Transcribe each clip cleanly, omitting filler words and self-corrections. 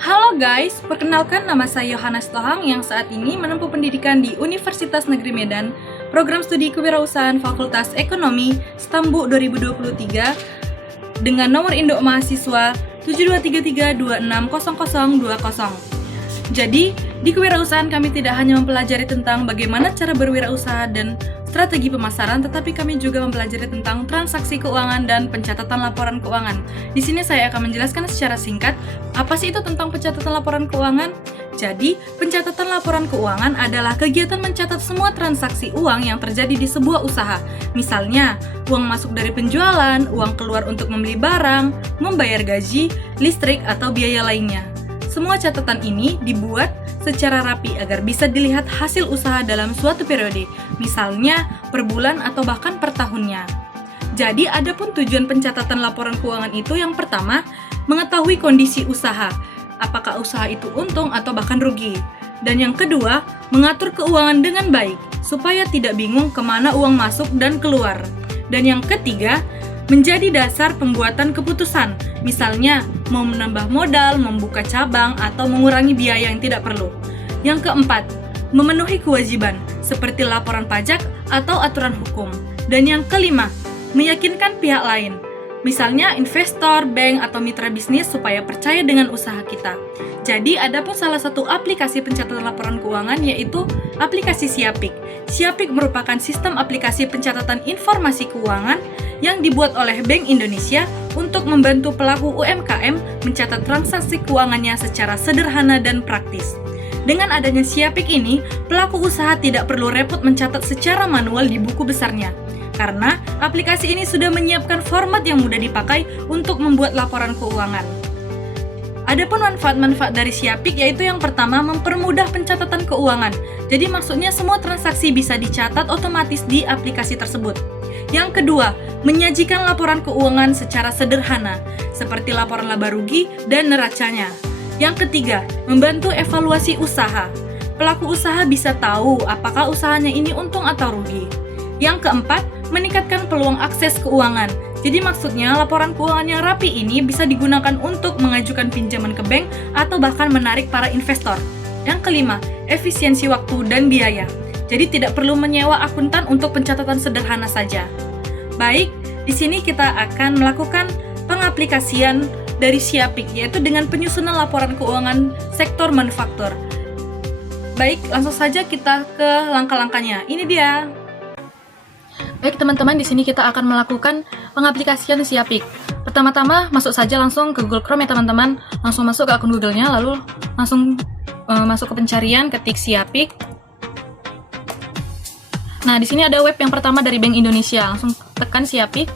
Halo guys, perkenalkan nama saya Yohanes Tohang yang saat ini menempuh pendidikan di Universitas Negeri Medan, Program Studi Kewirausahaan Fakultas Ekonomi, Stambu 2023, dengan nomor induk mahasiswa 7233260020. Jadi, di kewirausahaan kami tidak hanya mempelajari tentang bagaimana cara berwirausaha dan strategi pemasaran, tetapi kami juga mempelajari tentang transaksi keuangan dan pencatatan laporan keuangan. Di sini saya akan menjelaskan secara singkat, apa sih itu tentang pencatatan laporan keuangan? Jadi, pencatatan laporan keuangan adalah kegiatan mencatat semua transaksi uang yang terjadi di sebuah usaha. Misalnya, uang masuk dari penjualan, uang keluar untuk membeli barang, membayar gaji, listrik, atau biaya lainnya. Semua catatan ini dibuat secara rapi agar bisa dilihat hasil usaha dalam suatu periode, misalnya per bulan atau bahkan per tahunnya. Jadi, adapun tujuan pencatatan laporan keuangan itu yang pertama, mengetahui kondisi usaha, apakah usaha itu untung atau bahkan rugi. Dan yang kedua, mengatur keuangan dengan baik, supaya tidak bingung kemana uang masuk dan keluar. Dan yang ketiga, menjadi dasar pembuatan keputusan, misalnya mau menambah modal, membuka cabang, atau mengurangi biaya yang tidak perlu. Yang keempat, memenuhi kewajiban, seperti laporan pajak atau aturan hukum. Dan yang kelima, meyakinkan pihak lain, misalnya investor, bank, atau mitra bisnis supaya percaya dengan usaha kita. Jadi, ada pun salah satu aplikasi pencatatan laporan keuangan yaitu aplikasi Siapik. Siapik merupakan sistem aplikasi pencatatan informasi keuangan yang dibuat oleh Bank Indonesia untuk membantu pelaku UMKM mencatat transaksi keuangannya secara sederhana dan praktis. Dengan adanya Siapik ini, pelaku usaha tidak perlu repot mencatat secara manual di buku besarnya, karena aplikasi ini sudah menyiapkan format yang mudah dipakai untuk membuat laporan keuangan. Adapun manfaat-manfaat dari Siapik yaitu yang pertama, mempermudah pencatatan keuangan. Jadi maksudnya semua transaksi bisa dicatat otomatis di aplikasi tersebut. Yang kedua, menyajikan laporan keuangan secara sederhana, seperti laporan laba rugi dan neracanya. Yang ketiga, membantu evaluasi usaha. Pelaku usaha bisa tahu apakah usahanya ini untung atau rugi. Yang keempat, meningkatkan peluang akses keuangan. Jadi maksudnya laporan keuangan yang rapi ini bisa digunakan untuk mengajukan pinjaman ke bank atau bahkan menarik para investor. Yang kelima, efisiensi waktu dan biaya. Jadi tidak perlu menyewa akuntan untuk pencatatan sederhana saja. Baik, di sini kita akan melakukan pengaplikasian dari Siapik, yaitu dengan penyusunan laporan keuangan sektor manufaktur. Baik, langsung saja kita ke langkah-langkahnya. Ini dia. Baik teman-teman, di sini kita akan melakukan pengaplikasian Siapik. Pertama-tama masuk saja langsung ke Google Chrome ya teman-teman. Langsung masuk ke akun Google-nya, lalu langsung masuk ke pencarian, ketik Siapik. Nah, di sini ada web yang pertama dari Bank Indonesia. Langsung tekan Siapik.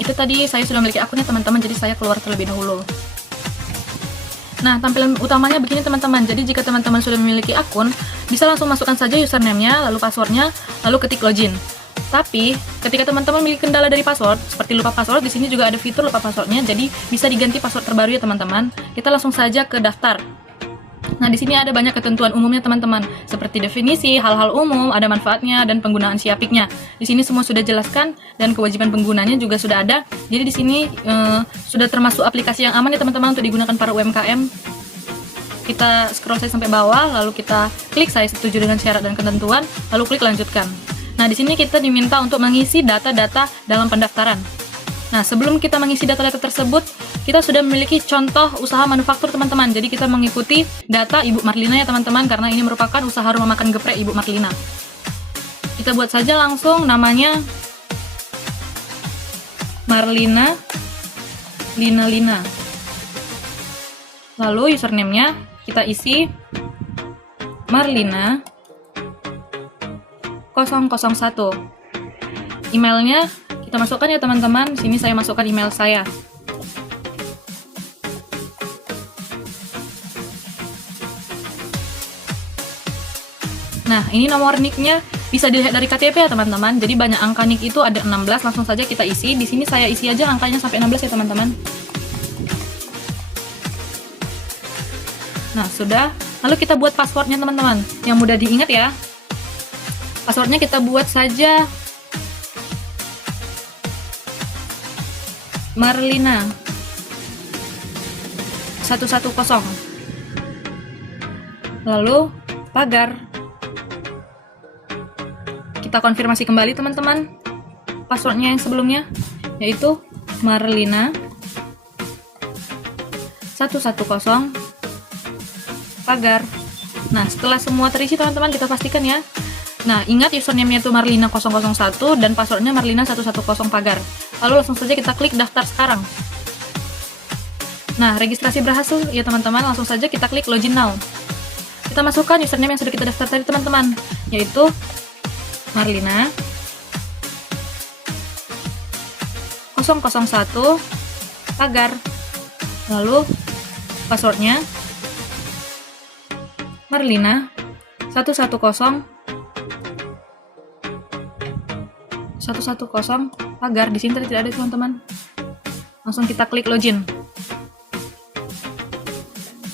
Itu tadi saya sudah memiliki akunnya teman-teman, jadi saya keluar terlebih dahulu. Nah, tampilan utamanya begini teman-teman. Jadi jika teman-teman sudah memiliki akun, bisa langsung masukkan saja username-nya, lalu password-nya, lalu ketik login. Tapi, ketika teman-teman memiliki kendala dari password, seperti lupa password, di sini juga ada fitur lupa password-nya, jadi bisa diganti password terbaru ya teman-teman. Kita langsung saja ke daftar. Nah, di sini ada banyak ketentuan umumnya teman-teman, seperti definisi, hal-hal umum, ada manfaatnya, dan penggunaan Siapiknya. Di sini semua sudah jelaskan dan kewajiban penggunanya juga sudah ada. Jadi di sini sudah termasuk aplikasi yang aman ya teman-teman untuk digunakan para UMKM. Kita scroll saja sampai bawah, lalu kita klik saya setuju dengan syarat dan ketentuan, lalu klik lanjutkan. Nah, di sini kita diminta untuk mengisi data-data dalam pendaftaran. Nah, sebelum kita mengisi data-data tersebut, kita sudah memiliki contoh usaha manufaktur teman-teman. Jadi kita mengikuti data Ibu Marlina ya teman-teman, karena ini merupakan usaha rumah makan geprek Ibu Marlina. Kita buat saja langsung namanya Marlina Lina. Lalu username-nya kita isi Marlina 001. Emailnya kita masukkan ya teman-teman. Sini saya masukkan email saya. Nah, ini nomor nick-nya bisa dilihat dari KTP ya teman-teman. Jadi banyak angka nick itu ada 16, langsung saja kita isi. Di sini saya isi aja angkanya sampai 16 ya teman-teman. Nah, sudah. Lalu kita buat passwordnya teman-teman, yang mudah diingat ya. Passwordnya kita buat saja Marlina 110. Lalu pagar. Kita konfirmasi kembali teman-teman passwordnya yang sebelumnya, yaitu Marlina 110 pagar. Nah, setelah semua terisi teman-teman, kita pastikan ya. Nah, ingat username-nya itu Marlina 001 dan passwordnya Marlina 110 pagar. Lalu langsung saja kita klik daftar sekarang. Nah, registrasi berhasil ya teman-teman. Langsung saja kita klik login now. Kita masukkan username yang sudah kita daftar tadi teman-teman, yaitu Marlina 001 pagar. Lalu passwordnya Marlina 110 pagar. Di sini tidak ada teman-teman. Langsung kita klik login.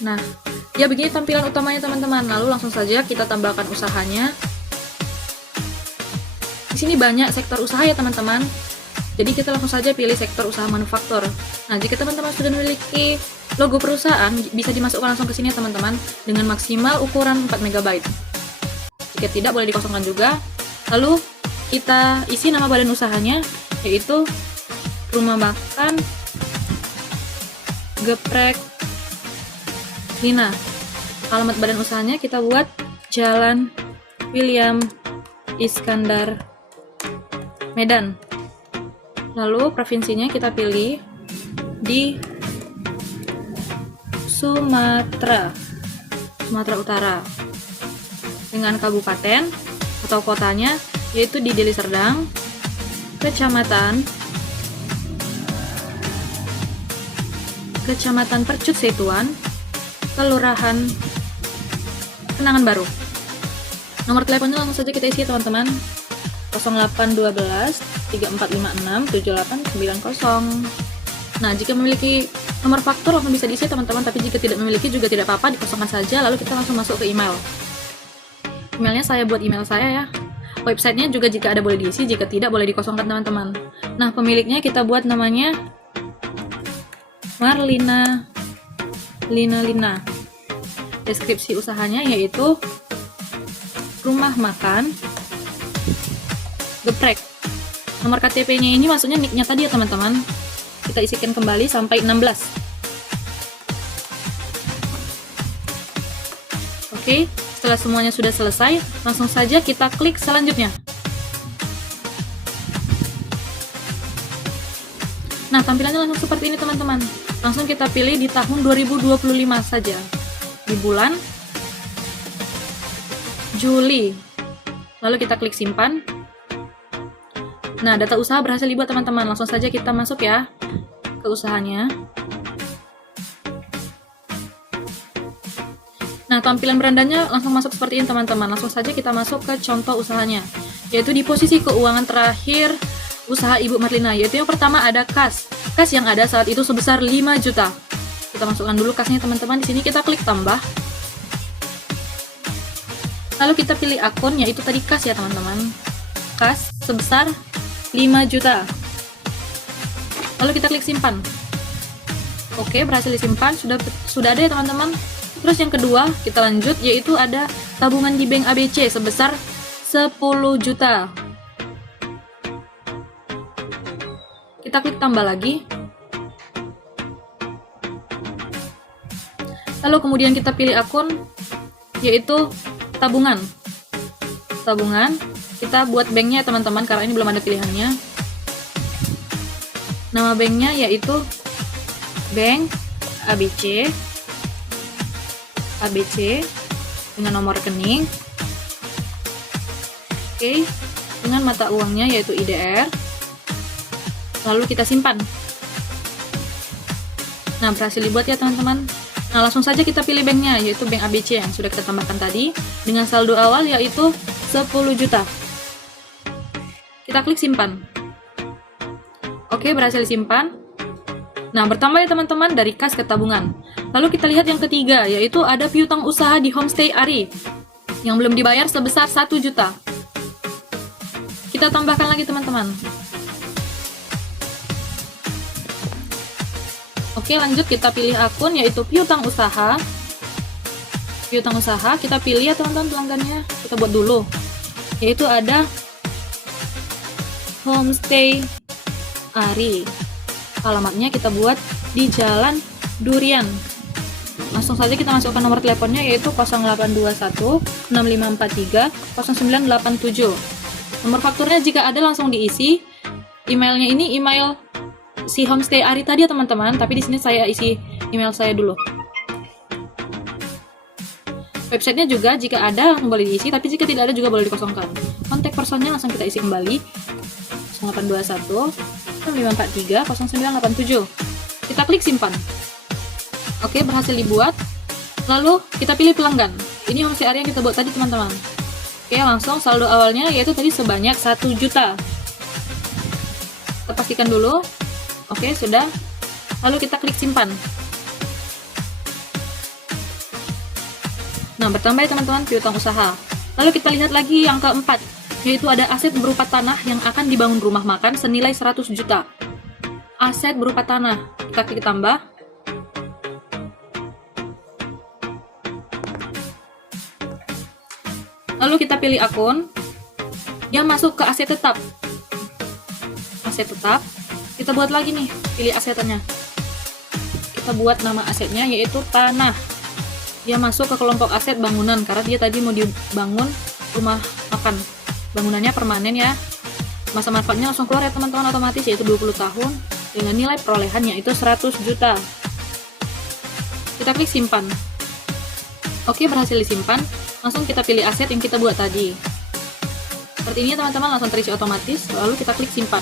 Nah, ya begini tampilan utamanya teman-teman. Lalu langsung saja kita tambahkan usahanya. Di sini banyak sektor usaha ya teman-teman. Jadi kita langsung saja pilih sektor usaha manufaktur. Nah, jika teman-teman sudah memiliki logo perusahaan, bisa dimasukkan langsung ke sini ya teman-teman, dengan maksimal ukuran 4 MB. Jika tidak, boleh dikosongkan juga. Lalu kita isi nama badan usahanya, yaitu Rumah Makan Geprek Lina. Alamat badan usahanya kita buat Jalan William Iskandar, Medan. Lalu provinsinya kita pilih di Sumatera Utara, dengan kabupaten atau kotanya yaitu di Deli Serdang, Kecamatan Percut Setuan, Kelurahan Kenangan Baru. Nomor teleponnya langsung saja kita isi teman-teman, 0812 3456 7890. Nah, jika memiliki nomor faktur langsung bisa diisi teman-teman, tapi jika tidak memiliki juga tidak apa-apa, dikosongkan saja. Lalu kita langsung masuk ke email. Emailnya saya buat email saya ya. Websitenya juga jika ada boleh diisi, jika tidak boleh dikosongkan teman-teman. Nah, pemiliknya kita buat namanya Marlina Lina. Deskripsi usahanya yaitu Rumah Makan Geprek. Nomor KTP-nya ini maksudnya nick-nya tadi ya teman-teman. Kita isikan kembali sampai 16. Oke, setelah semuanya sudah selesai, langsung saja kita klik selanjutnya. Nah, tampilannya langsung seperti ini teman-teman. Langsung kita pilih di tahun 2025 saja. Di bulan Juli. Lalu kita klik simpan. Nah, data usaha berhasil dibuat teman-teman. Langsung saja kita masuk ya ke usahanya. Nah, tampilan berandanya langsung masuk seperti ini teman-teman. Langsung saja kita masuk ke contoh usahanya, yaitu di posisi keuangan terakhir usaha Ibu Marlina, yaitu yang pertama ada kas. Kas yang ada saat itu sebesar 5 juta. Kita masukkan dulu kasnya teman-teman. Di sini kita klik tambah. Lalu kita pilih akun, yaitu tadi kas ya teman-teman. Kas sebesar 5 juta. Lalu kita klik simpan. Oke, berhasil disimpan. Sudah ada ya teman-teman. Terus yang kedua, kita lanjut, yaitu ada tabungan di Bank ABC sebesar 10 juta. Kita klik tambah lagi. Lalu kemudian kita pilih akun, yaitu tabungan. Tabungan, kita buat banknya teman-teman, karena ini belum ada pilihannya. Nama banknya yaitu Bank ABC dengan nomor rekening. Oke, dengan mata uangnya yaitu IDR. Lalu kita simpan. Nah, berhasil dibuat ya teman-teman. Nah, langsung saja kita pilih banknya, yaitu Bank ABC yang sudah kita tambahkan tadi, dengan saldo awal yaitu 10 juta. Kita klik simpan. Oke, berhasil disimpan. Nah, bertambah ya teman-teman dari kas ke tabungan. Lalu kita lihat yang ketiga, yaitu ada piutang usaha di Homestay Ari yang belum dibayar sebesar 1 juta. Kita tambahkan lagi teman-teman. Oke, lanjut kita pilih akun yaitu piutang usaha. Piutang usaha, kita pilih ya teman-teman pelanggannya. Kita buat dulu. Yaitu ada Homestay Ari. Alamatnya kita buat di Jalan Durian. Langsung saja kita masukkan nomor teleponnya yaitu 0821 6543 0987. Nomor fakturnya jika ada langsung diisi. Emailnya ini email si Homestay Ari tadi ya teman-teman, tapi di sini saya isi email saya dulu. Websitenya juga jika ada boleh diisi, tapi jika tidak ada juga boleh dikosongkan. Kontak personnya langsung kita isi kembali 0821 6543 0987. Kita klik simpan. Oke, berhasil dibuat. Lalu kita pilih pelanggan. Ini Homestay Ari yang kita buat tadi teman-teman. Oke, langsung saldo awalnya yaitu tadi sebanyak 1 juta. Kita pastikan dulu. Oke, sudah. Lalu kita klik simpan. Nah, bertambah ya teman-teman piutang usaha. Lalu kita lihat lagi yang keempat, yaitu ada aset berupa tanah yang akan dibangun rumah makan senilai 100 juta. Aset berupa tanah. Kita klik tambah. Lalu kita pilih akun yang masuk ke aset tetap. Aset tetap. Kita buat lagi nih, pilih asetnya. Kita buat nama asetnya yaitu tanah. Dia masuk ke kelompok aset bangunan karena dia tadi mau dibangun rumah makan. Bangunannya permanen ya. Masa manfaatnya langsung keluar ya teman-teman otomatis yaitu 20 tahun dengan nilai perolehan yaitu 100 juta. Kita klik simpan. Oke, berhasil disimpan. Langsung kita pilih aset yang kita buat tadi. Seperti ini teman-teman, langsung terisi otomatis. Lalu kita klik simpan.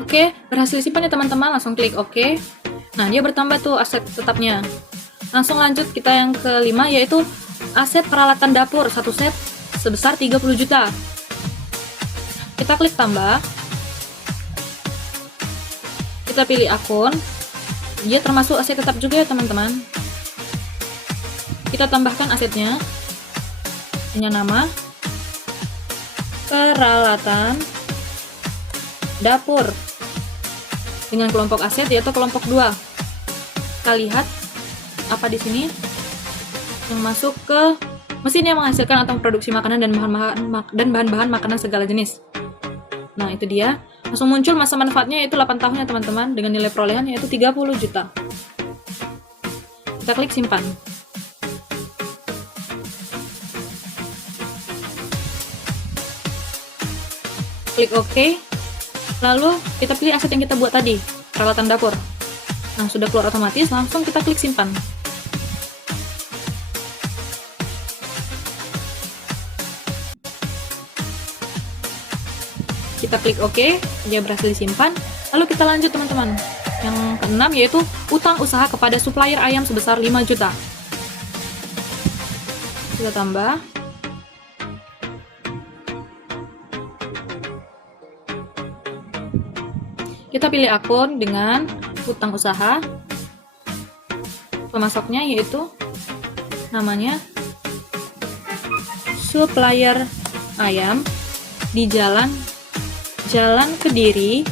Oke, berhasil disimpan ya teman-teman, langsung klik OK. Nah, dia bertambah tuh aset tetapnya. Langsung lanjut kita yang kelima yaitu aset peralatan dapur 1 set sebesar 30 juta. Kita klik tambah. Kita pilih akun. Dia termasuk aset tetap juga ya teman-teman. Kita tambahkan asetnya. Punya nama peralatan dapur dengan kelompok aset yaitu kelompok 2. Kita lihat apa di sini yang masuk ke mesin yang menghasilkan atau memproduksi makanan dan bahan-bahan makanan segala jenis. Nah, itu dia. Langsung muncul masa manfaatnya yaitu 8 tahun ya teman-teman dengan nilai perolehan yaitu 30 juta. Kita klik simpan. Klik OK. Lalu kita pilih aset yang kita buat tadi, peralatan dapur. Nah, sudah keluar otomatis, langsung kita klik simpan. Kita klik OK, dia berhasil disimpan. Lalu kita lanjut teman-teman. Yang keenam yaitu utang usaha kepada supplier ayam sebesar 5 juta. Kita tambah. Kita pilih akun dengan utang usaha. Pemasoknya yaitu namanya supplier ayam di Jalan Kediri.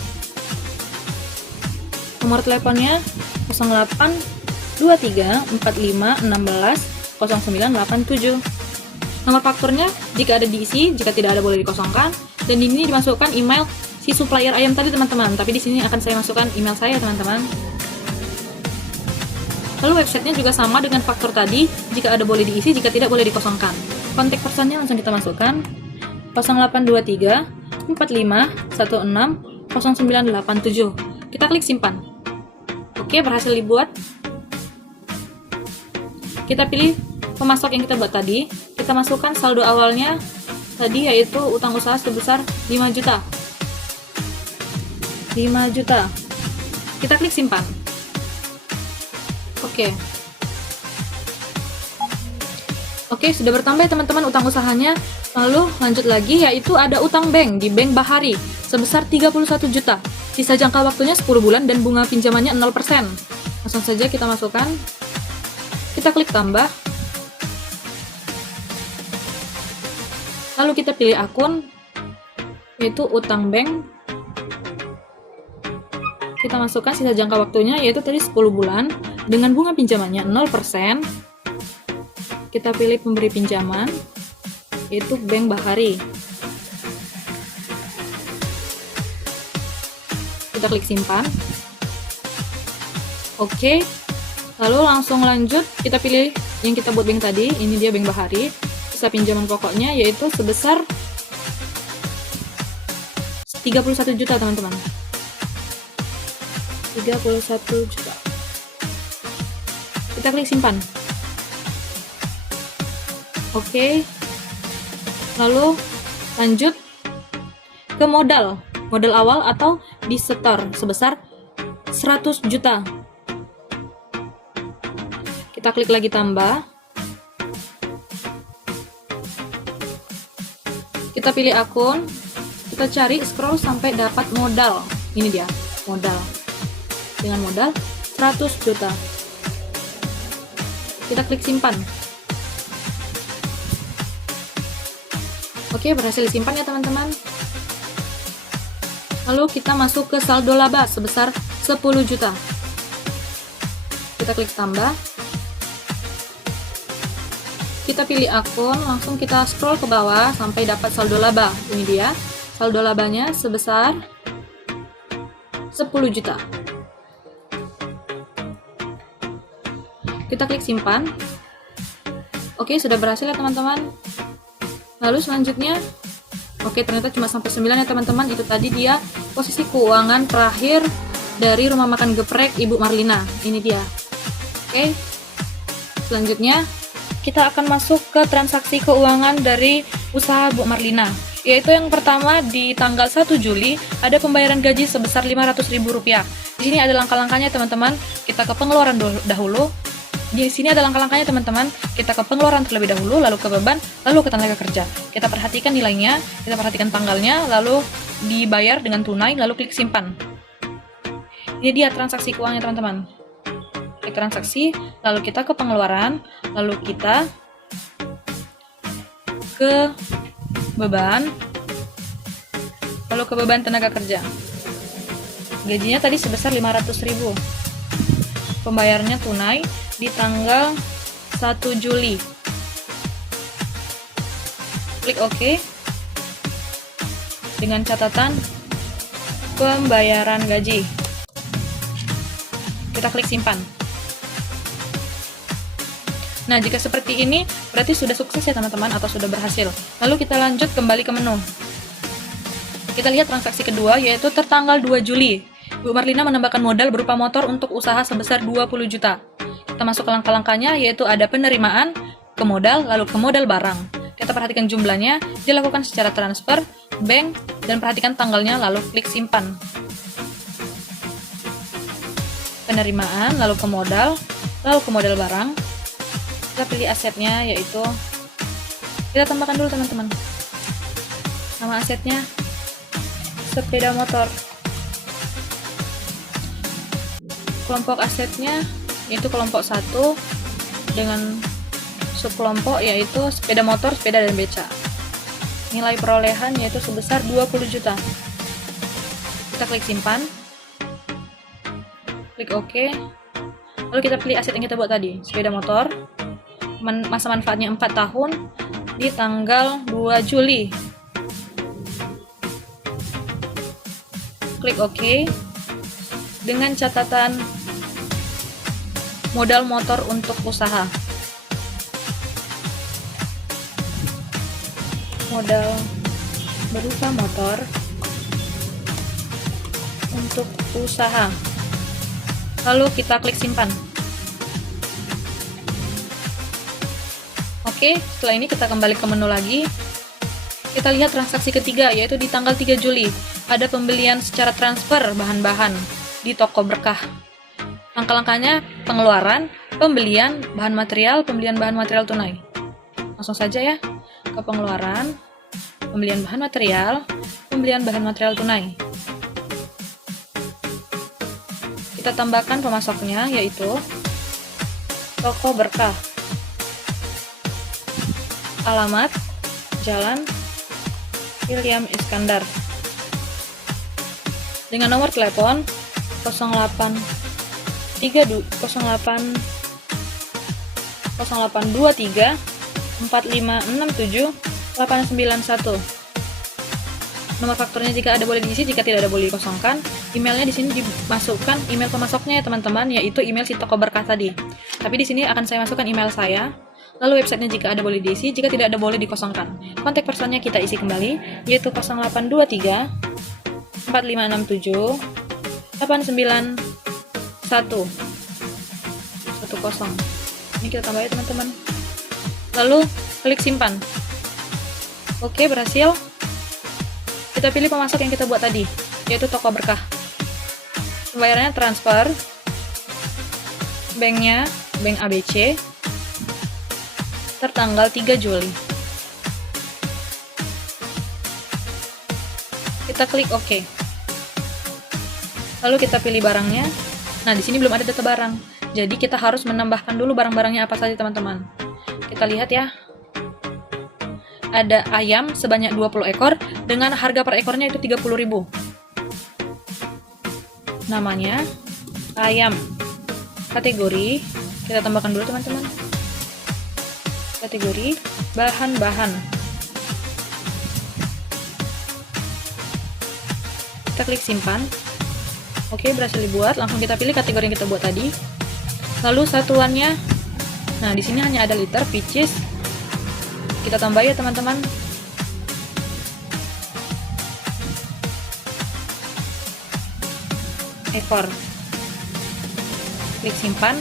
Nomor teleponnya 082345160987. Nomor fakturnya jika ada diisi, jika tidak ada boleh dikosongkan. Dan ini dimasukkan email si supplier ayam tadi teman-teman, tapi di sini akan saya masukkan email saya teman-teman. Lalu websitenya juga sama dengan faktur tadi, jika ada boleh diisi, jika tidak boleh dikosongkan. Kontak personnya langsung kita masukkan 0823 45 16 0987. Kita klik simpan. Oke, berhasil dibuat. Kita pilih pemasok yang kita buat tadi, kita masukkan saldo awalnya tadi yaitu utang usaha sebesar 5 juta. 5 juta. Kita klik simpan. Oke, sudah bertambah ya teman-teman utang usahanya. Lalu lanjut lagi yaitu ada utang bank di Bank Bahari sebesar 31 juta. Sisa jangka waktunya 10 bulan dan bunga pinjamannya 0%. Langsung saja kita masukkan. Kita klik tambah. Lalu kita pilih akun, yaitu utang bank. Kita masukkan sisa jangka waktunya, yaitu tadi 10 bulan, dengan bunga pinjamannya 0%. Kita pilih pemberi pinjaman, yaitu Bank Bahari. Kita klik simpan. Oke, lalu langsung lanjut, kita pilih yang kita buat bank tadi, ini dia Bank Bahari. Sisa pinjaman pokoknya yaitu sebesar 31 juta teman-teman. 31 juta. Kita klik simpan. Oke, lalu lanjut ke modal awal atau disetor sebesar 100 juta. Kita klik lagi tambah. Kita pilih akun, kita cari scroll sampai dapat modal. Ini dia, modal. Dengan modal 100 juta. Kita klik simpan. Oke, berhasil disimpan ya teman-teman. Lalu kita masuk ke saldo laba sebesar 10 juta. Kita klik tambah. Kita pilih akun, langsung kita scroll ke bawah sampai dapat saldo laba. Ini dia, saldo labanya sebesar 10 juta. Kita klik simpan. Oke, sudah berhasil ya teman-teman. Lalu selanjutnya, oke, ternyata cuma sampai 9 ya teman-teman. Itu tadi dia posisi keuangan terakhir dari rumah makan geprek Ibu Marlina. Ini dia. Oke, selanjutnya kita akan masuk ke transaksi keuangan dari usaha Bu Marlina, yaitu yang pertama di tanggal 1 Juli ada pembayaran gaji sebesar Rp500.000. Di sini ada langkah-langkahnya teman-teman. Kita ke pengeluaran dahulu. Di sini ada langkah-langkahnya teman-teman. Kita ke pengeluaran terlebih dahulu, lalu ke beban, lalu ke tenaga kerja. Kita perhatikan nilainya, kita perhatikan tanggalnya, lalu dibayar dengan tunai, lalu klik simpan. Ini dia transaksi keuangannya teman-teman. Klik transaksi, lalu kita ke pengeluaran, lalu kita ke beban, lalu ke beban tenaga kerja. Gajinya tadi sebesar 500.000. Pembayarannya tunai di tanggal 1 Juli. Klik OK. Dengan catatan pembayaran gaji. Kita klik simpan. Nah, jika seperti ini, berarti sudah sukses ya teman-teman, atau sudah berhasil. Lalu kita lanjut kembali ke menu. Kita lihat transaksi kedua, yaitu tertanggal 2 Juli. Bu Marlina menambahkan modal berupa motor untuk usaha sebesar 20 juta. Kita masuk ke langkah-langkahnya, yaitu ada penerimaan, ke modal, lalu ke modal barang. Kita perhatikan jumlahnya, dilakukan secara transfer, bank, dan perhatikan tanggalnya, lalu klik simpan. Penerimaan, lalu ke modal barang. Kita pilih asetnya, yaitu kita tambahkan dulu teman-teman. Nama asetnya sepeda motor. Kelompok asetnya yaitu kelompok 1 dengan subkelompok yaitu sepeda motor, sepeda, dan beca. Nilai perolehan yaitu sebesar 20 juta. Kita klik simpan. Klik OK. Lalu kita pilih aset yang kita buat tadi, sepeda motor. Masa manfaatnya 4 tahun di tanggal 2 Juli. Klik OK. Dengan catatan modal motor untuk usaha. Modal berupa motor untuk usaha. Lalu kita klik simpan. Oke, setelah ini kita kembali ke menu lagi. Kita lihat transaksi ketiga, yaitu di tanggal 3 Juli. Ada pembelian secara transfer bahan-bahan di toko berkah. Langkah-langkahnya pengeluaran, pembelian bahan material tunai. Langsung saja ya ke pengeluaran, pembelian bahan material tunai. Kita tambahkan pemasoknya, yaitu toko berkah. Alamat, Jalan William Iskandar. Dengan nomor telepon 0823 0823 4567 891. Nomor fakturnya jika ada boleh diisi, jika tidak ada boleh dikosongkan. Emailnya di sini dimasukkan email pemasoknya ya teman-teman, yaitu email si toko berkah tadi. Tapi di sini akan saya masukkan email saya. Lalu websitenya jika ada boleh diisi, jika tidak ada boleh dikosongkan. Kontak personnya kita isi kembali, yaitu 0823 4567 891 10. Ini kita tambah ya teman-teman. Lalu klik simpan. Oke, berhasil. Kita pilih pemasok yang kita buat tadi, yaitu toko berkah. Pembayarannya transfer, banknya bank ABC, tertanggal 3 Juli. Kita klik OK. Lalu kita pilih barangnya. Nah, di sini belum ada data barang. Jadi kita harus menambahkan dulu barang-barangnya apa saja, teman-teman. Kita lihat ya. Ada ayam sebanyak 20 ekor dengan harga per ekornya itu 30.000. Namanya ayam. Kategori kita tambahkan dulu, teman-teman. Kategori bahan-bahan. Kita klik simpan. Oke, berhasil dibuat. Langsung kita pilih kategori yang kita buat tadi. Lalu satuannya. Nah, di sini hanya ada liter, which is kita tambah ya teman-teman. Ekor. Klik simpan.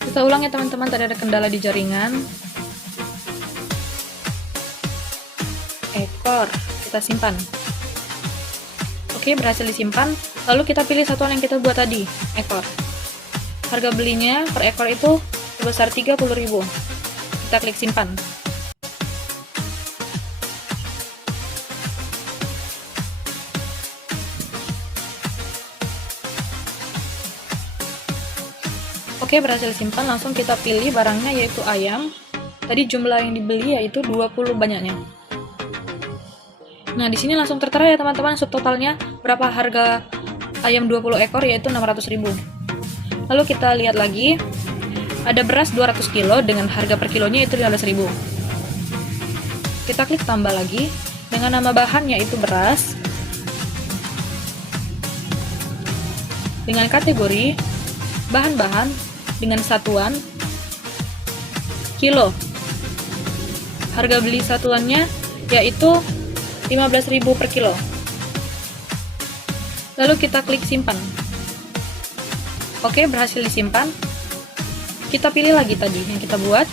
Kita ulang ya teman-teman, tadi ada kendala di jaringan. Ekor, kita simpan. Oke, berhasil disimpan. Lalu kita pilih satuan yang kita buat tadi, ekor. Harga belinya per ekor itu sebesar 30.000. Kita klik simpan. Oke, berhasil simpan. Langsung kita pilih barangnya, yaitu ayam. Tadi jumlah yang dibeli yaitu 20 banyaknya. Nah, di sini langsung tertera ya teman-teman subtotalnya berapa harga ayam 20 ekor, yaitu 600.000. Lalu kita lihat lagi, ada beras 200 kilo dengan harga per kilonya itu 15.000. Kita klik tambah lagi dengan nama bahan yaitu beras. Dengan kategori bahan-bahan dengan satuan kilo. Harga beli satuannya yaitu 15.000 per kilo. Lalu kita klik simpan. Oke, berhasil disimpan. Kita pilih lagi tadi yang kita buat,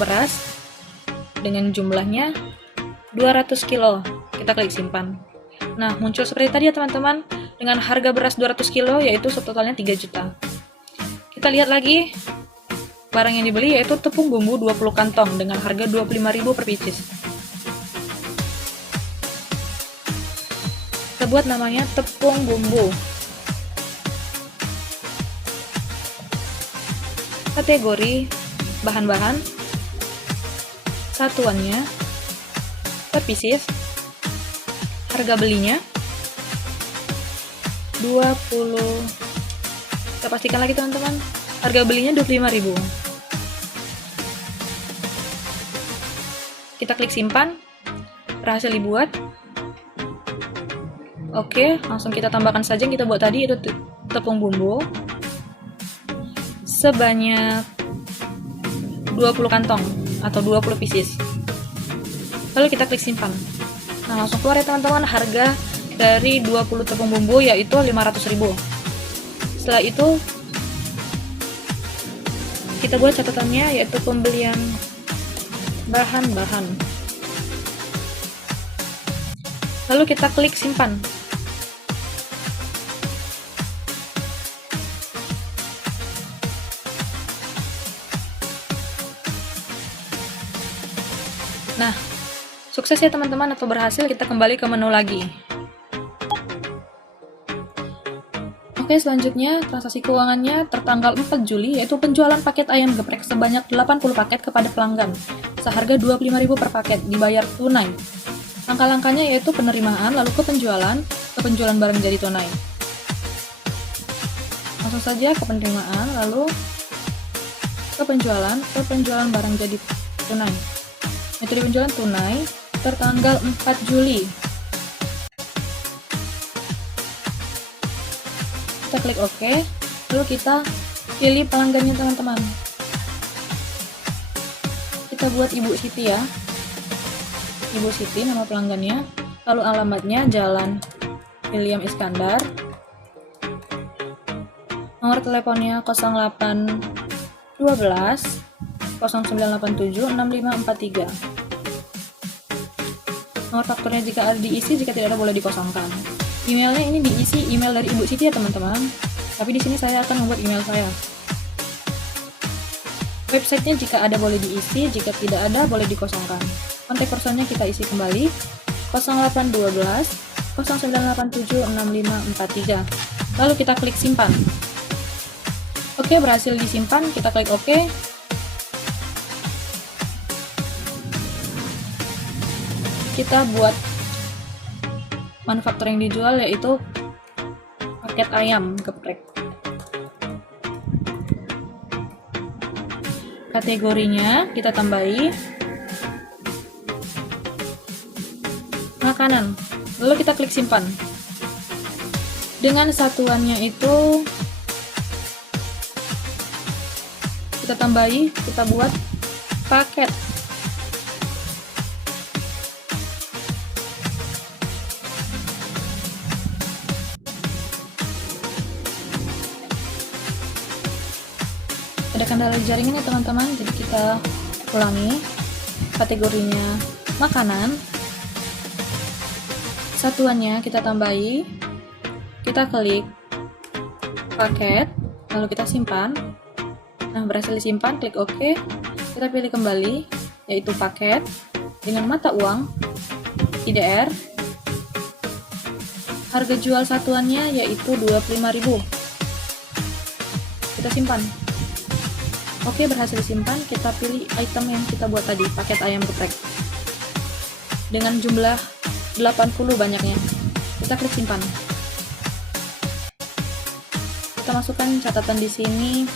beras dengan jumlahnya 200 kilo. Kita klik simpan. Nah, muncul seperti tadi ya teman-teman, dengan harga beras 200 kilo yaitu subtotalnya 3 juta. Kita lihat lagi barang yang dibeli yaitu tepung bumbu 20 kantong dengan harga 25.000 per pieces. Kita buat namanya tepung bumbu. Kategori bahan-bahan, satuannya per pieces, harga belinya 20. Kita pastikan lagi teman-teman, harga belinya 25.000. Kita klik simpan. Berhasil dibuat. Oke, langsung kita tambahkan saja yang kita buat tadi, itu tepung bumbu sebanyak 20 kantong atau 20 pieces. Lalu kita klik simpan. Nah, langsung keluar ya teman-teman harga dari 20 tepung bumbu yaitu 500.000. Setelah itu kita buat catatannya yaitu pembelian bahan-bahan. Lalu kita klik simpan. Nah, sukses ya teman-teman atau berhasil. Kita kembali ke menu lagi. Oke, selanjutnya transaksi keuangannya tertanggal 4 Juli, yaitu penjualan paket ayam geprek sebanyak 80 paket kepada pelanggan, seharga 25.000 per paket, dibayar tunai. Langkah-langkahnya yaitu penerimaan, lalu ke penjualan barang jadi tunai. Langsung saja ke penerimaan, lalu ke penjualan barang jadi tunai. Metode penjualan tunai tertanggal 4 Juli. Kita klik OK, lalu kita pilih pelanggannya teman-teman. Kita buat Ibu Siti ya, Ibu Siti nama pelanggannya, lalu alamatnya Jalan William Iskandar, nomor teleponnya 0812 0987 6543. Nomor fakturnya jika ada diisi, jika tidak ada boleh dikosongkan. Emailnya ini diisi email dari Ibu Siti ya teman-teman. Tapi di sini saya akan membuat email saya. Websitenya jika ada boleh diisi, jika tidak ada boleh dikosongkan. Kontak personnya kita isi kembali 0812 0987 6543. Lalu kita klik simpan. Oke, berhasil disimpan, kita klik OK. Kita buat manufaktur yang dijual yaitu paket ayam geprek. Kategorinya kita tambahi makanan, lalu kita klik simpan. Dengan satuannya itu kita tambahi, kita buat paket. Ada kendala jaringan ya teman-teman, jadi kita ulangi. Kategorinya makanan, satuannya kita tambahi, kita klik paket, lalu kita simpan. Nah, berhasil disimpan, klik OK. Kita pilih kembali yaitu paket dengan mata uang IDR. Harga jual satuannya yaitu 25.000. Kita simpan. Oke, berhasil disimpan. Kita pilih item yang kita buat tadi, paket ayam geprek. Dengan jumlah 80 banyaknya. Kita klik simpan. Kita masukkan catatan di sini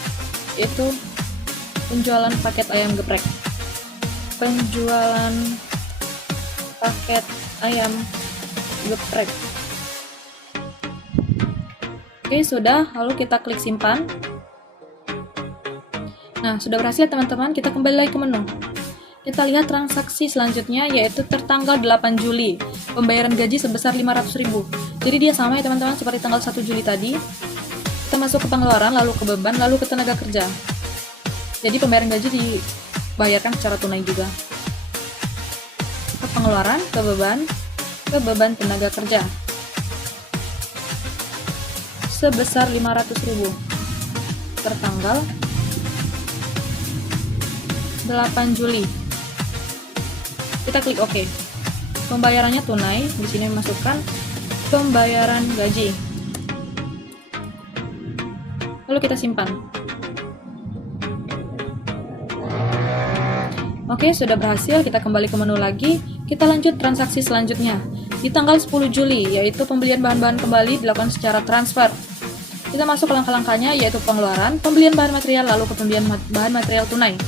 yaitu penjualan paket ayam geprek. Penjualan paket ayam geprek. Oke, sudah. Lalu kita klik simpan. Nah, sudah berhasil teman-teman, kita kembali lagi ke menu. Kita lihat transaksi selanjutnya yaitu tertanggal 8 Juli, pembayaran gaji sebesar 500.000. Jadi dia sama ya teman-teman seperti tanggal 1 Juli tadi. Kita masuk ke pengeluaran, lalu ke beban, lalu ke tenaga kerja. Jadi pembayaran gaji dibayarkan secara tunai juga. Ke pengeluaran, ke beban tenaga kerja. Sebesar 500.000. Tertanggal 8 Juli. Kita klik OK. Pembayarannya tunai, di sini masukkan pembayaran gaji. Lalu kita simpan. Oke, sudah berhasil, kita kembali ke menu lagi. Kita lanjut transaksi selanjutnya. Di tanggal 10 Juli, yaitu pembelian bahan-bahan kembali dilakukan secara transfer. Kita masuk ke langkah-langkahnya, yaitu pengeluaran, pembelian bahan material, lalu ke pembelian bahan material tunai.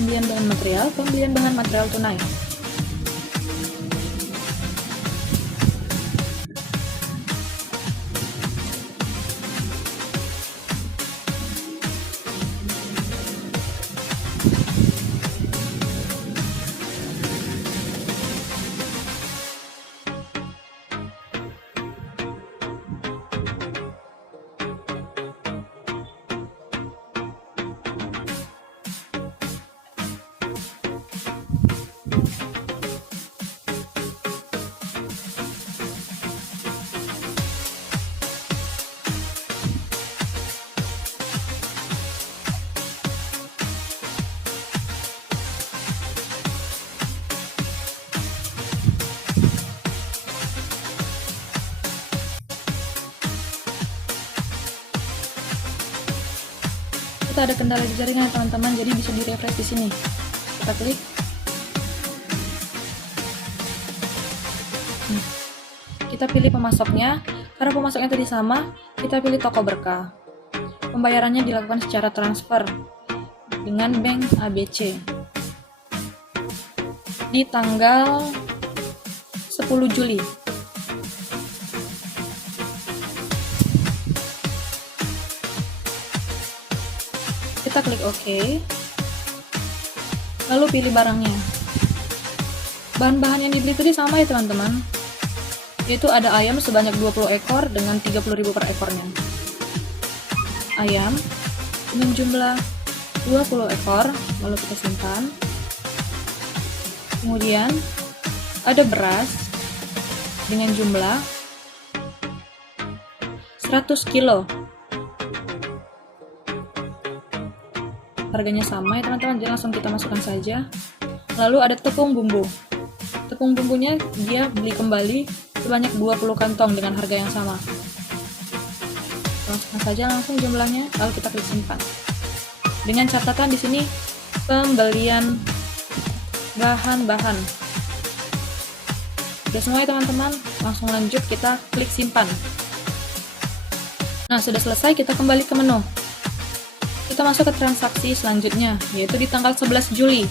Pembelian bahan material tunai. ternyata ada kendala di jaringan teman-teman, jadi bisa di-refresh di sini. Kita klik. Kita pilih pemasoknya. Karena pemasoknya tadi sama, kita pilih toko berkah. Pembayarannya dilakukan secara transfer dengan bank ABC di tanggal 10 Juli. Kita klik OK. Lalu pilih barangnya. Bahan-bahan yang dibeli tadi sama ya teman-teman, yaitu ada ayam sebanyak 20 ekor dengan 30.000 per ekornya. Ayam dengan jumlah 20 ekor, lalu kita simpan. Kemudian ada beras dengan jumlah 100 kilo. Harganya sama ya teman-teman, jadi langsung kita masukkan saja. Lalu ada tepung bumbu. Tepung bumbunya dia beli kembali sebanyak 20 kantong dengan harga yang sama. Masukkan saja langsung jumlahnya, lalu kita klik simpan. Dengan catatan di sini pembelian bahan-bahan. Udah semua ya teman-teman, langsung lanjut kita klik simpan. Nah, sudah selesai, kita kembali ke menu. Kita masuk ke transaksi selanjutnya, yaitu di tanggal 11 Juli.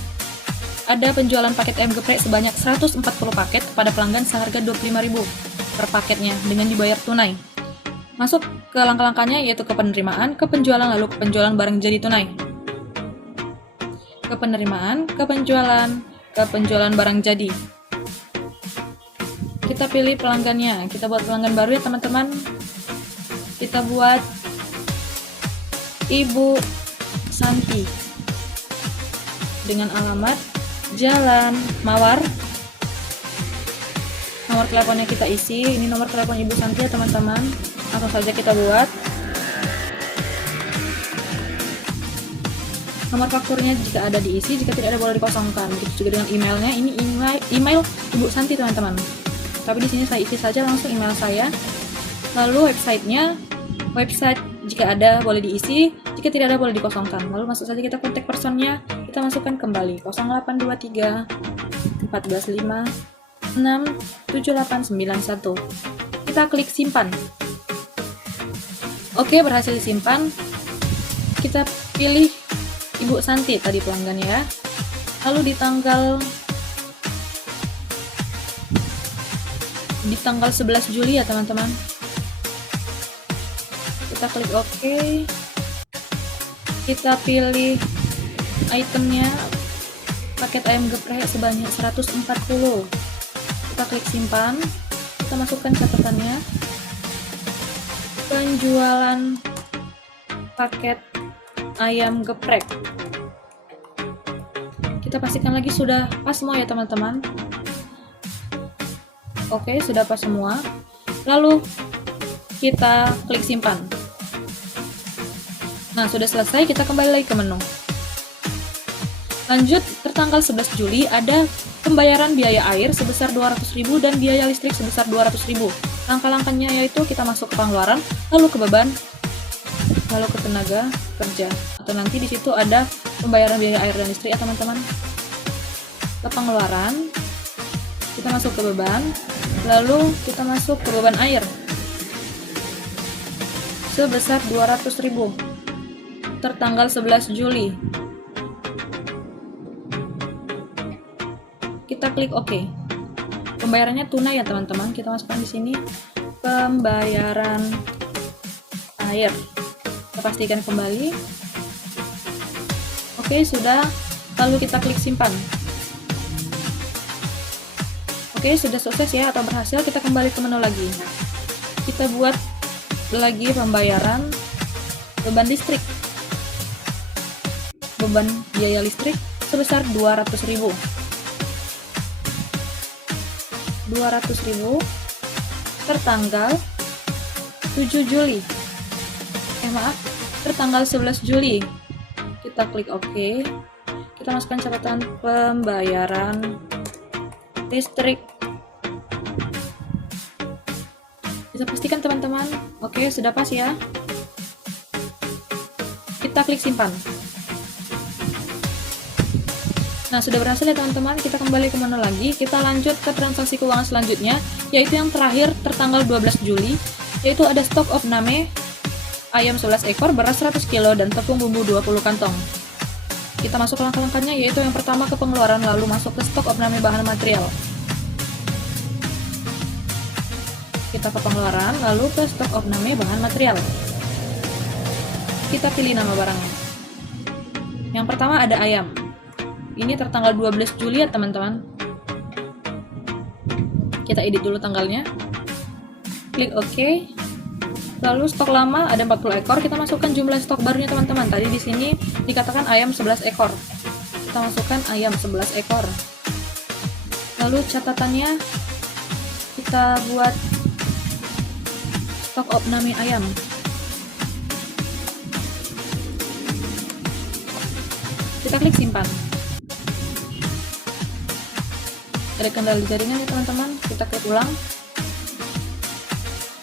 Ada penjualan paket ayam geprek sebanyak 140 paket kepada pelanggan seharga 25.000 per paketnya dengan dibayar tunai. Masuk ke langkah-langkahnya, yaitu ke penerimaan, ke penjualan, lalu ke penjualan barang jadi tunai. Ke penerimaan, ke penjualan barang jadi. Kita pilih pelanggannya, kita buat pelanggan baru ya teman-teman. Kita buat Ibu Santi dengan alamat Jalan Mawar. Nomor teleponnya kita isi, ini nomor telepon Ibu Santi ya teman-teman. Langsung saja kita buat. Nomor fakturnya jika ada diisi, jika tidak ada boleh dikosongkan. Begitu juga dengan emailnya, ini email Ibu Santi teman-teman. Tapi di sini saya isi saja langsung email saya. Lalu websitenya, website jika ada boleh diisi, jika tidak ada boleh dikosongkan. Lalu masuk saja kita kontak personnya, kita masukkan kembali 0823 145 67891. Kita klik simpan. Oke, berhasil disimpan. Kita pilih Ibu Santi tadi pelanggan ya. Lalu di tanggal 11 Juli ya teman-teman. Kita klik OK. Kita pilih itemnya paket ayam geprek sebanyak 140. Kita klik simpan. Kita masukkan catatannya. Penjualan paket ayam geprek. Kita pastikan lagi sudah pas semua ya teman-teman. Oke, sudah pas semua. Lalu kita klik simpan. Nah, sudah selesai, kita kembali lagi ke menu. Lanjut, tertanggal 11 Juli ada pembayaran biaya air sebesar 200.000 dan biaya listrik sebesar 200.000. Langkah-langkahnya yaitu kita masuk ke pengeluaran, lalu ke beban, lalu ke tenaga kerja. Atau nanti di situ ada pembayaran biaya air dan listrik ya teman-teman. Ke pengeluaran, kita masuk ke beban, lalu kita masuk ke beban air sebesar 200.000. Tertanggal 11 Juli. Kita klik OK. Pembayarannya tunai ya teman-teman. Kita masukkan di sini pembayaran air. Kita pastikan kembali. Oke, sudah. Lalu kita klik simpan. Oke, sudah sukses ya atau berhasil. Kita kembali ke menu lagi. Kita buat lagi pembayaran beban listrik. Beban biaya listrik sebesar 200.000. 200.000 tertanggal 7 Juli. Tertanggal 11 Juli. Kita klik OK. Kita masukkan catatan pembayaran listrik. Bisa pastikan teman-teman. Oke, sudah pas ya. Kita kita klik simpan. Nah, sudah berhasil ya teman-teman. Kita kembali ke menu lagi, kita lanjut ke transaksi keuangan selanjutnya, yaitu yang terakhir tertanggal 12 Juli, yaitu ada stok of name, ayam 11 ekor, beras 100 kg, dan tepung bumbu 20 kantong. Kita masuk langkah-langkahnya, yaitu yang pertama ke pengeluaran, lalu masuk ke stok of name bahan material. Kita ke pengeluaran, lalu ke stok of name bahan material. Kita pilih nama barangnya. Yang pertama ada ayam. Ini tertanggal 12 Juli ya teman-teman. Kita edit dulu tanggalnya. Klik OK. Lalu stok lama ada 40 ekor. Kita masukkan jumlah stok barunya teman-teman. Tadi di sini dikatakan ayam 11 ekor. Kita masukkan ayam 11 ekor. Lalu catatannya kita buat stok of name ayam. Kita klik simpan. Ada kendala jaringan ya teman-teman, kita klik ulang.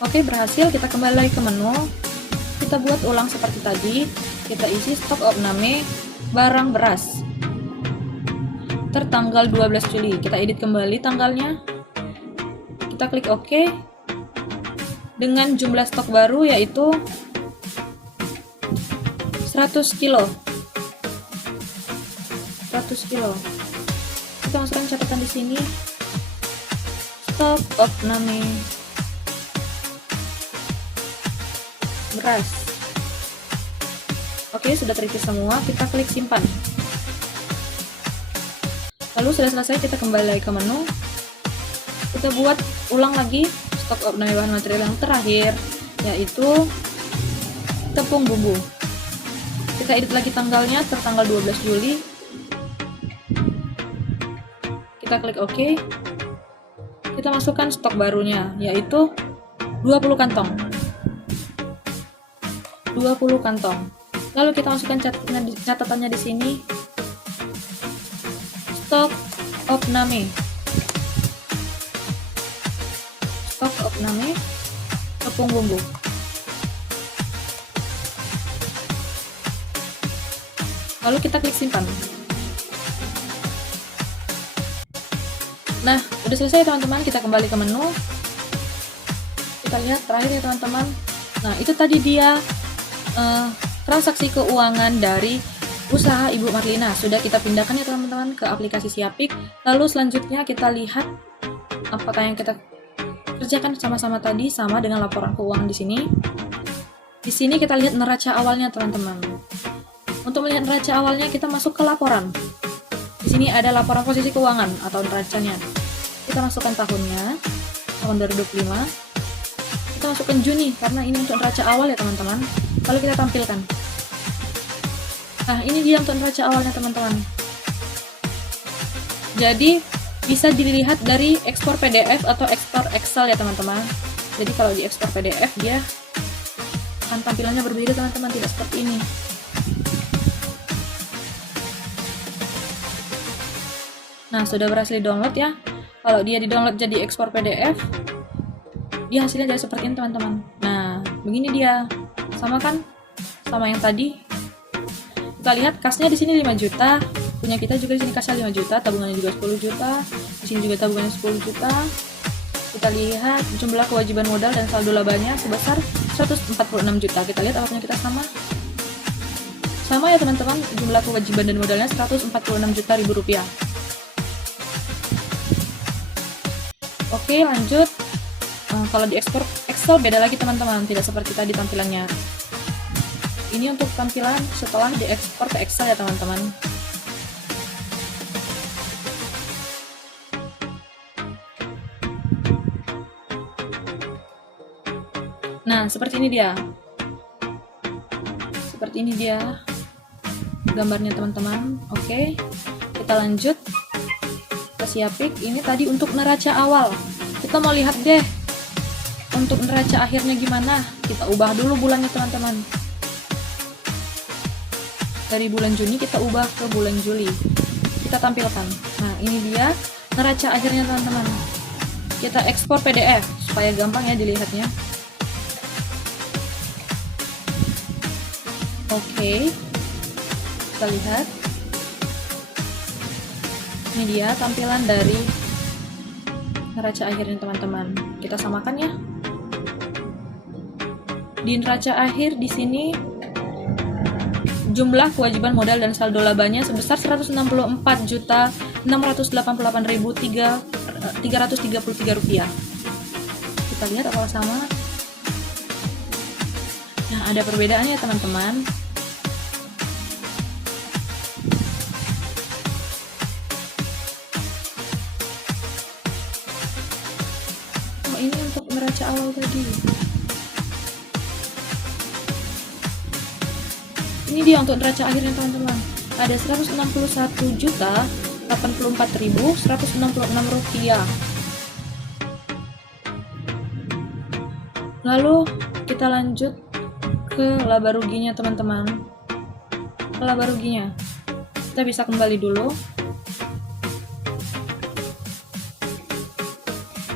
Oke, berhasil. Kita kembali lagi ke menu, kita buat ulang seperti tadi. Kita isi stok of name barang beras tertanggal 12 Juli. Kita edit kembali tanggalnya, kita klik OK dengan jumlah stok baru yaitu 100 kilo. 100 kilo. Kita masukkan catatan di sini, stok of name beras. Oke, sudah terisi semua. Kita klik simpan. Lalu sudah selesai, kita kembali lagi ke menu. Kita buat ulang lagi stok of name bahan material yang terakhir, yaitu tepung bumbu. Kita edit lagi tanggalnya, tertanggal 12 Juli. Kita klik OK. Kita masukkan stok barunya, yaitu 20 kantong. 20 kantong. Lalu kita masukkan catatannya di sini. Stok of name. Stok of name tepung bumbu. Lalu kita klik simpan. Nah, udah selesai teman-teman. Kita kembali ke menu. Kita lihat terakhir ya teman-teman. Nah, itu tadi dia transaksi keuangan dari usaha Ibu Marlina. Sudah kita pindahkan ya teman-teman ke aplikasi Siapik. Lalu selanjutnya kita lihat apakah yang kita kerjakan sama-sama tadi sama dengan laporan keuangan di sini. Di sini kita lihat neraca awalnya teman-teman. Untuk melihat neraca awalnya kita masuk ke laporan. Di sini ada laporan posisi keuangan atau neracanya. Kita masukkan tahunnya, tahun 2025. Kita masukkan Juni karena ini untuk neraca awal ya teman-teman. Lalu kita tampilkan. Nah, ini dia untuk neraca awalnya teman-teman. Jadi bisa dilihat dari ekspor PDF atau ekspor Excel ya teman-teman. Jadi kalau di ekspor PDF dia akan tampilannya berbeda teman-teman, tidak seperti ini. Nah, sudah berhasil di-download ya. Kalau dia di-download jadi ekspor PDF, dia hasilnya jadi seperti ini teman-teman. Nah, begini dia. Sama kan? Sama yang tadi. Kita lihat kasnya di sini 5 juta. Punya kita juga di sini kasnya 5 juta, tabungannya juga 10 juta. Di sini juga tabungannya 10 juta. Kita lihat jumlah kewajiban modal dan saldo labanya sebesar 146 juta. Kita lihat apakah kita sama? Sama ya teman-teman, jumlah kewajiban dan modalnya 146 juta rupiah. Oke, lanjut. Kalau di ekspor Excel beda lagi teman-teman, tidak seperti tadi tampilannya. Ini untuk tampilan setelah diekspor ke Excel ya teman-teman. Nah, seperti ini dia. Seperti ini dia gambarnya teman-teman. Oke, kita lanjut ke Siapik. Ini tadi untuk neraca awal. Kita mau lihat deh untuk neraca akhirnya gimana. Kita ubah dulu bulannya teman-teman. Dari bulan Juni kita ubah ke bulan Juli. Kita tampilkan. Nah, ini dia neraca akhirnya teman-teman. Kita ekspor PDF supaya gampang ya dilihatnya. Oke. Kita lihat. Ini dia tampilan dari neraca akhirnya teman-teman. Kita samakan ya. Di neraca akhir di sini jumlah kewajiban modal dan saldo labanya sebesar 164.688.333 rupiah. Kita lihat apakah sama? Nah, ada perbedaannya teman-teman. Oh, ini untuk neraca awal tadi. Ini dia untuk neraca akhirnya teman-teman. Ada 161.084.166 rupiah. Lalu kita lanjut ke laba ruginya teman-teman. Ke laba ruginya kita bisa kembali dulu.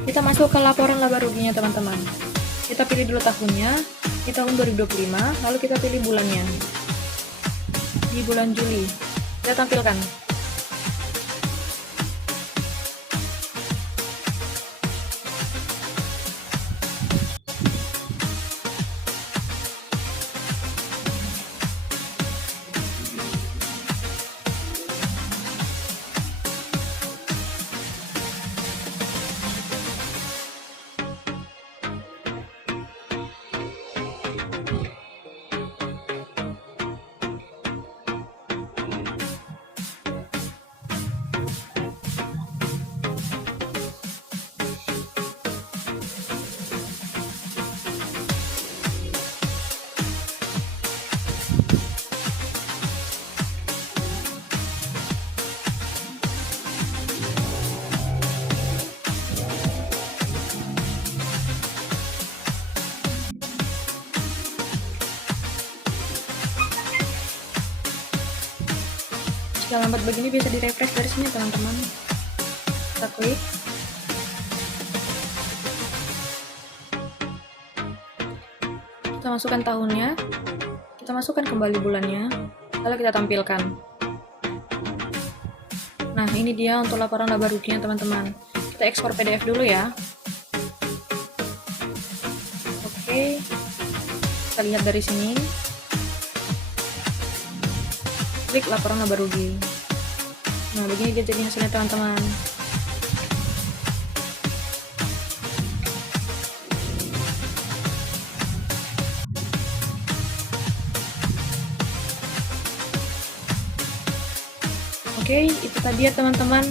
Kita masuk ke laporan laba ruginya teman-teman. Kita pilih dulu tahunnya, di tahun 2025, lalu kita pilih bulannya. Di bulan Juli kita tampilkan. Jika lambat begini bisa di-refresh dari sini teman-teman. Kita klik. Kita masukkan tahunnya. Kita masukkan kembali bulannya. Lalu kita tampilkan. Nah, ini dia untuk laporan laba ruginya teman-teman. Kita ekspor PDF dulu ya. Oke. Kita lihat dari sini. Klik laporan laba rugi. Nah, begini dia jadi hasilnya teman-teman. Oke, itu tadi ya teman-teman,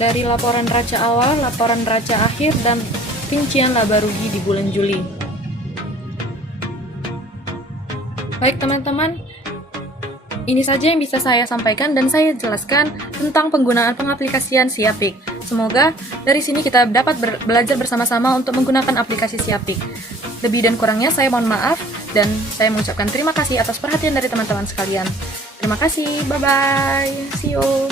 dari laporan neraca awal, laporan neraca akhir, dan rincian laba rugi di bulan Juli. Baik teman-teman, ini saja yang bisa saya sampaikan dan saya jelaskan tentang penggunaan pengaplikasian Siapik. Semoga dari sini kita dapat belajar bersama-sama untuk menggunakan aplikasi Siapik. Lebih dan kurangnya saya mohon maaf dan saya mengucapkan terima kasih atas perhatian dari teman-teman sekalian. Terima kasih, bye-bye, see you.